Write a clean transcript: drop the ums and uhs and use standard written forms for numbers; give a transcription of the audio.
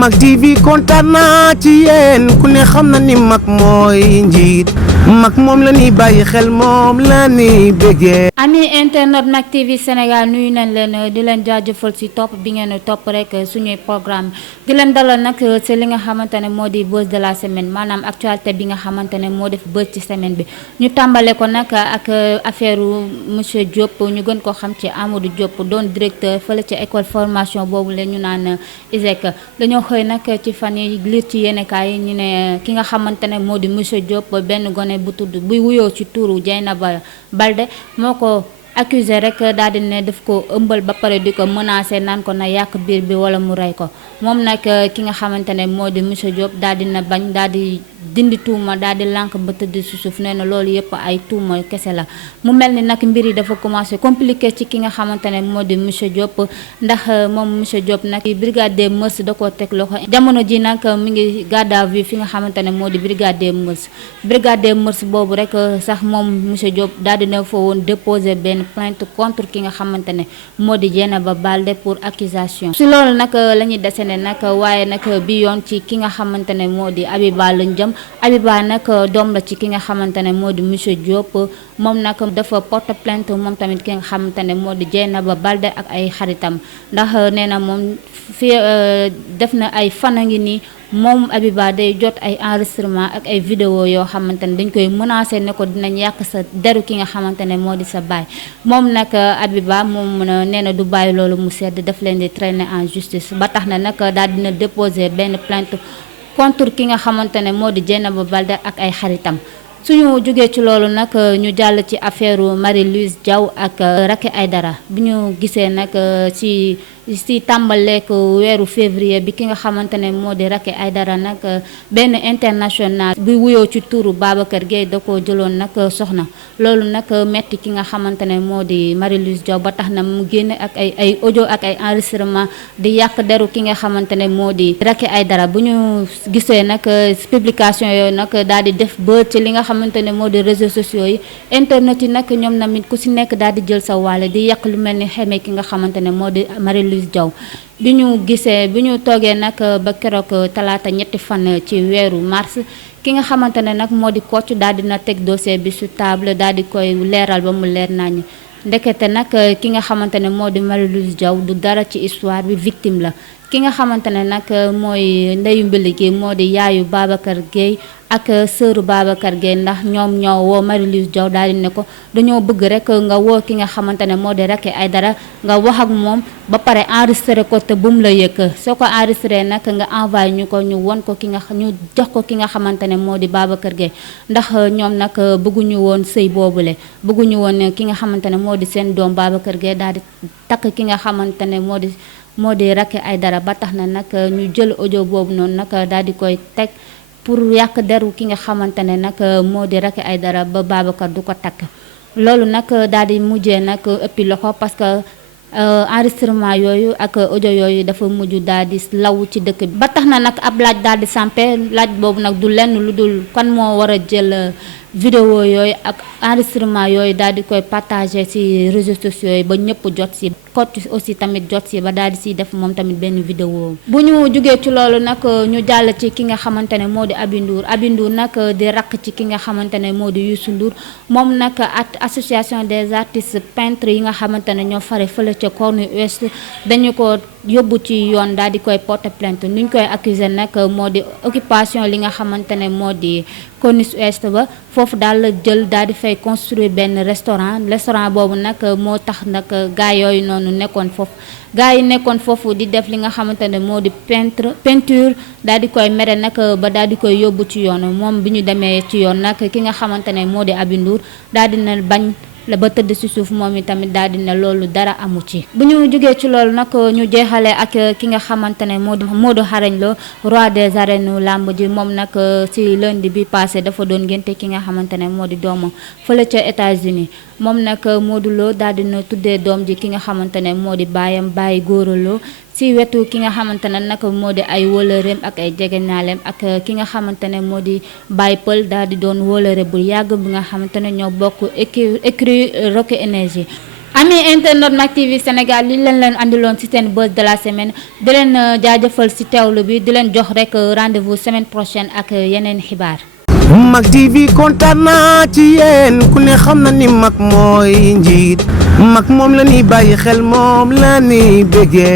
Mak TV kontaan naa ci yéen ku ne xam na ni Mak mooy njiit Mak moom la ni bàyyi xel moom la ni bëggee. ami internet Mak TV Sénégal nuyu nañ leen di leen jaajëfal ci topp bi ngeen topp rek suñuy programme di leen dalal nag ci li nga xamante ne moo di buzz de la semaine maanaam actualité bi nga xamante ne moo def buzz ci semaine bi ñu tàmbale ko nag ak affaire monsieur Diop ñu gën ko xam ci Amadou Diop doon directeur fële ci école formation boobu leen ñu naan ISEC dañoo xëy nag ci fan yi liir ci yéenekaay yi ñu ne ki nga xamante ne moo di monsieur Diop benn gone bu tudd buy wuyoo ci turu Dieynaba Balde moo ko accusé rek daal di ne daf ko ëmbal ba pare di ko menacé naan ko na yàq biir bi wala mu rey ko moom nag ki nga xamante ne moo di monsieur Diop daal di na bañ daal di dindi tuuma daal di lànk ba tëdd si suuf nee na loolu yëpp ay tuuma kese la mu mel ni nag mbir yi dafa commencé compliqué ci ki nga xamante ne moo di monsieur Diop ndax moom monsieur Diop nag brigade des mœurs da koo teg loxo jamono ji nag mi ngi garde à vue fi nga xamante ne moo di brigade des mœurs boobu rek sax moom monsieur Diop daal di na fa woon déposé benn plainte contre ki nga xamante ne moo di Dieynaba Balde pour accusation si loolu nag la ñuy desene nag waaye nag bi yoon ci ki nga xamante ne moo di Abiba lañ jëm Abiba nag doom la ci ki nga xamante ne moo di monsieur Diop moom nag dafa porte plainte moom tamit ki nga xamante ne moo di Dieynaba Balde ak ay xaritam ndax nee na moom fi def na ay fan a ngi nii moom Abiba day jot ay enregistrement ak ay vidéo yoo xamante ne dañ koy menacé ne ko dinañ yàq sa deru ki nga xamante ne moo di sa baay moom nag Abiba moom nee na du bàyyi loolu mu sedd daf leen di traîner en justice ba tax na nag daal dina déposer benn plainte contre ki nga xamante ne moo di Dieynaba Balde ak ay xaritam suñu jógee ci loolu nag ñu jàll ci affaire Marie-Louise Diaw ak Racky Aïdara bi ñu gisee nag si tàmbaleek weeru février bi ki nga xamante ne moo di Racky Aïdara nag benn international bi wuyoo ci turu Babacar Gueye da ko jëloon nag soxna loolu nag metti ki nga xamante ne moo di Marie-Louise Diaw ba tax na mu génne ak ay audio ak ay enregistrement di yàq deru ki nga xamante ne moo di Racky Aïdara bu ñu gisee nag publication yooyu nag daal di def ba ci li nga xamante ne moo di réseaux sociaux yi internet yi nag ñoom namit ku si nekk daal di jël sa wàll di yàq lu mel ni xamee ki nga xamante ne moo di Marie-Louise Diaw bi ñu gisee bi ñu toogee nag ba keroog talaata ñetti fan ci weeru mars ki nga xamante ne nag moo di Kocc daal dina teg dossier bi su table daal di koy leeral ba mu leer nañ ndekete nag ki nga xamante ne moo di Marie-Louise Diaw du dara ci histoire bi victime la ki nga xamante ne nag mooy ndeyu mbili gi moo di yaayu Babacar Gueye ak sëru Babacar Gueye ndax ñoom ñoo woo Marie-Louise Diaw daal di ne ko dañoo bëgg rek nga woo ki nga xamante ne moo di Racky Aïdara nga wax ak moom ba pare enregistré ko te bu mu la yëkk soo ko enregistré nag nga envoyé ñu ko ñu won ko ñu jox ko ki nga xamante ne moo di Babacar Gueye ndax ñoom nag bëgguñu woon sëy boobule bëgguñu woon ki nga xamante ne moo di seen doom Babacar Gueye daal di takk ki nga xamante ne moo di Racky Aïdara ba tax na nag ñu jël audio boobu noonu nag daal di koy teg pour yàq deru ki nga xamante ne nag moo di Racky Aïdara ba Babacar du ko takk loolu nag daal di mujjee nag ëppi loxo parce que enregistrement yooyu ak audio yooyu dafa mujj daal di law ci dëkk bi ba tax na nag ab laaj daal di sampe laaj boobu nag du lenn lu dul kan moo war a jël vidéo yooyu ak enregistrement yooyu daal di koy partager ci réseaux sociaux yi ba ñëpp jot ci Kocc aussi tamit jot ci ba daal di ciy def moom tamit benn vidéo bu ñu jógee ci loolu nag ñu jàll ci ki nga xamante ne moo di Aby Ndour nag di rakk ci ki nga xamante ne moo di Youssou Ndour moom nag association des artistes peintres yi nga xamante ne ñoo fare fële ca Corne Ouest dañu ko yóbbu ci yoon daal di koy porter plainte nuñ koy accuser nag moo di occupation li nga xamante ne moo di Corne Ouest ba foofu daal la jël daal di fay construire benn restaurant boobu nag moo tax nag gaa yooyu noonu nekkoon foofu gaa yi nekkoon foofu di def li nga xamante ne moo di peinture daal di koy mere nag ba daal di koy yóbbu ci yoon moom bi ñu demee ci yoon nag ki nga xamante ne moo di Aby Ndour daal di na bañ la ba tëdd ci suuf moom i tamit daal di ne loolu dara amu ci bu ñu jógee ci loolu nag ñu jeexalee ak ki nga xamante ne moo di Modou Xarañ Lo roi des arènes làmb ji moom nag ci lundi bi passé dafa doon ngénte ki nga xamante ne moo di doomam fële ca États-Unis moom nag Modou Lo daal di na tuddee doom ji ki nga xamante ne moo di baayam Baye Gora Lo ci wetu ki nga xamante ne nag moo di ay wóolëreem ak ay jegeñaaleem ak ki nga xamante ne moo di Baye Pël daal di doon wóolëre bu yàgg bi nga xamante ne ñoo bokk écurie Rock Énergie ami internet Mak TV Sénégal li leen andiloon ci seen buzz de la semaine di leen jaajëfal ci teewlu bi di leen jox rek rendez-vous semaine prochaine ak yeneen xibaar. Mak TV kontaan naa ci yéen ku ne xam na ni Mak mooy njiit Mak moom la ñuy bàyyi xel moom la ñuy bëggee